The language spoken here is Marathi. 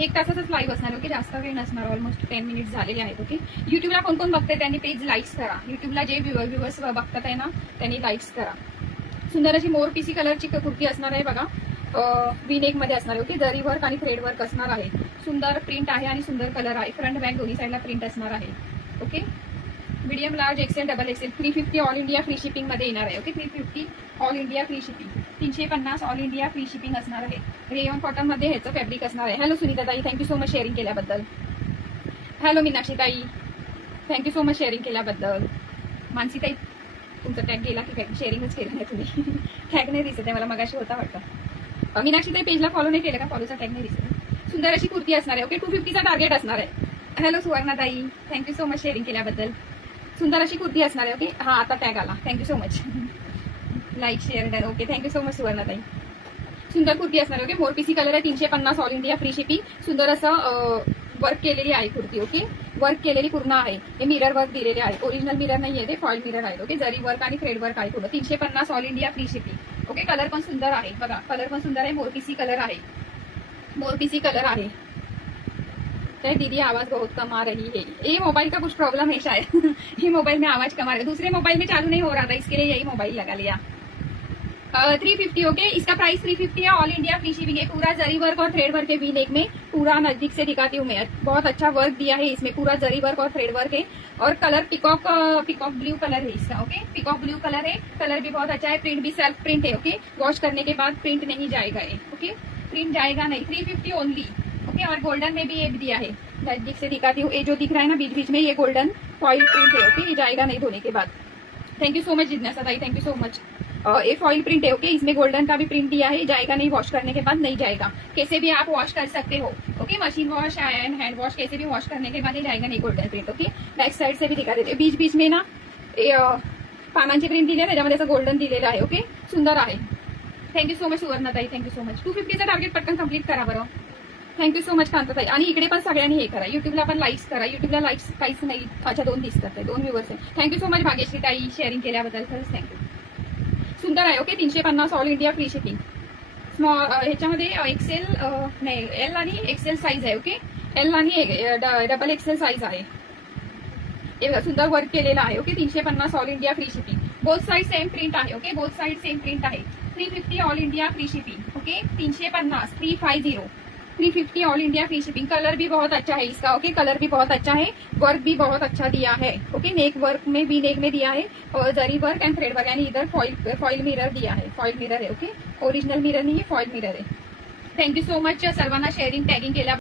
1 तासाचाच लाईव्ह असणार. ओके, जास्त वेळ नसणार. ऑलमोस्ट 10 मिनिट्स झालेले आहेत. ओके, युट्यूबला कोण कोण बघते त्यांनी पेज लाईक्स करा. युट्यूबला जे व्ह्युअर्स बघतात आहे ना त्यांनी लाईक्स करा. सुंदर अशी मोर पीसी कलरची कुर्ती असणार आहे बघा. वी-नेक मध्ये असणार आहे. ओके, जरी वर्क आणि थ्रेड वर्क असणार आहे. सुंदर प्रिंट आहे आणि सुंदर कलर आहे. फ्रंट बॅक दोन्ही साईडला प्रिंट असणार आहे. Okay, medium large XL double XL 350 all India free shipping मध्ये येणार आहे. Okay, 350 all India free shipping, 350 all India free shipping असणार आहे. रेयॉन कॉटन मध्ये ह्याचं फॅब्रिक असणार आहे. हॅलो सुनीता ताई, थँक्यू सो मच शेअरिंग केल्याबद्दल. हॅलो मीनाक्षी ताई, थँक्यू सो मच शेअरिंग केल्याबद्दल. मानसी ताई, तुमचा टॅग गेला की काय? शेअरिंगच केलं नाही तुम्ही. टॅग नाही दिसत आहे मला, मगाशी होता वाटतं. मीनाक्षी ताई पेजला फॉलो नाही केलं का? फॉलोचा टॅग नाही दिसत. सुंदर अशी कुर्ती असणार आहे. ओके, 250चा टार्गेट असणार आहे. हॅलो सुवर्णा ताई, थँक्यू सो मच शेअरिंग केल्याबद्दल. सुंदर अशी कुर्ती असणार आहे. ओके, हा आता टॅग आला. Thank you so much. Like share done. Okay, thank you so much Suvarna ताई. सुंदर कुर्ती असणार. ओके, मोर पीसी कलर आहे. 350 ऑल इंडिया फ्री शिपिंग. सुंदर असं वर्क केलेली आहे कुर्ती. ओके, वर्क केलेली पूर्ण आहे. हे मिरर वर्क दिलेले आहे. ओरिजिनल मिरर नाहीये, ते फॉईल मिरर आहे. ओके, जरी वर्क आणि थ्रेड वर्क आहे पूर्ण. 350 all India free shipping. Okay, colour पण सुंदर आहे बघा. कलर पण सुंदर आहे. मोरपीसी कलर आहे. मोरपीसी कलर आहे. तो दीदी आवाज बहुत कम आ रही है. ये मोबाइल का कुछ प्रॉब्लम है शायद. ये मोबाइल में आवाज कम आ रहा है. दूसरे मोबाइल में चालू नहीं हो रहा था, इसके लिए यही मोबाइल लगा लिया. 350. ओके, इसका प्राइस 350 है. ऑल इंडिया फ्री शिपिंग है. पूरा जरी वर्क और थ्रेड वर्क है. वी नेक में पूरा नजदीक से दिखाती हूँ मैं. बहुत अच्छा वर्क दिया है इसमें. पूरा जरी वर्क और थ्रेड वर्क है. और कलर पिकॉक ब्लू कलर है इसका. ओके, पिकॉक ब्लू कलर है. कलर भी बहुत अच्छा है. प्रिंट भी सेल्फ प्रिंट है. ओके, वॉश करने के बाद प्रिंट नहीं जाएगा ये. ओके, प्रिंट जाएगा नहीं. 350 ओनली. ओके, और गोल्डन में भी ये दिया है. नजदीक से दिखाती हूँ. ये जो दिख रहा है ना बीच बीच में, ये गोल्डन फॉइल प्रिंट है. ओके, ये जाएगा नहीं धोने के बाद. थैंक यू सो मच जिज्ञासा ताई, थैंक यू सो मच. ये फॉइल प्रिंट है. ओके, इसमें गोल्डन का भी प्रिंट दिया है. जाएगा नहीं, वॉश करने के बाद नहीं जाएगा. कैसे भी आप वॉश कर सकते हो. Okay, machine wash and hand wash कैसे भी वॉश करने के बाद ये जाएगा नहीं golden print. Okay, back side से भी दिखा देते. बीच बीच में ना पानांची प्रिंट दिली आहे, त्याच्यामध्ये असं गोल्डन दिलेलं आहे. ओके, सुंदर आहे. थँक्यू सो मच सुवर्णाताई, थँक्यू सो मच. 250चा टार्गेट पटकन कंप्लीट करा बरं. थँक्यू सो मच कांताताई. आणि इकडे पण सगळ्यांनी हे करा. युट्यूबला पण लाईक्स करा. युट्यूबला लाईक्स काहीच नाही. अच्छा 2 दिसतात, 2 व्ह्यूअर्स आहे. थँक्यू सो मच भाग्यश्री ताई शेअरिंग केल्याबद्दल. खरंच थँक्यू. सुंदर आहे. Okay, 350 all India free shipping. Small ह्याच्यामध्ये एक्सेल नाही, एल आणि एक्सेल साईज आहे. ओके, एल आणि डबल एक्सेल साईज आहे. सुंदर वर्क केलेला आहे. Okay, 350 all India free shipping. Both side same print आहे. Okay, both side same print आहे. 350 all India free shipping. Okay, 350 350 all India free shipping. Colour भी बहुत अच्छा है इसका. ओके, कलर भी बहुत अच्छा है. वर्क भी बहुत अच्छा दिया है. ओके, नेक वर्क में भी नेक में दिया है. और जरी वर्क एंड थ्रेड वर्क यानी इधर फॉइल मिरर दिया है. फॉइल मिरर है. ओके, ओरिजिनल मिरर नहीं है, फॉइल मिरर है. थँक्यू सो मच सर्वांना शेअरिंग टॅगिंग केल्या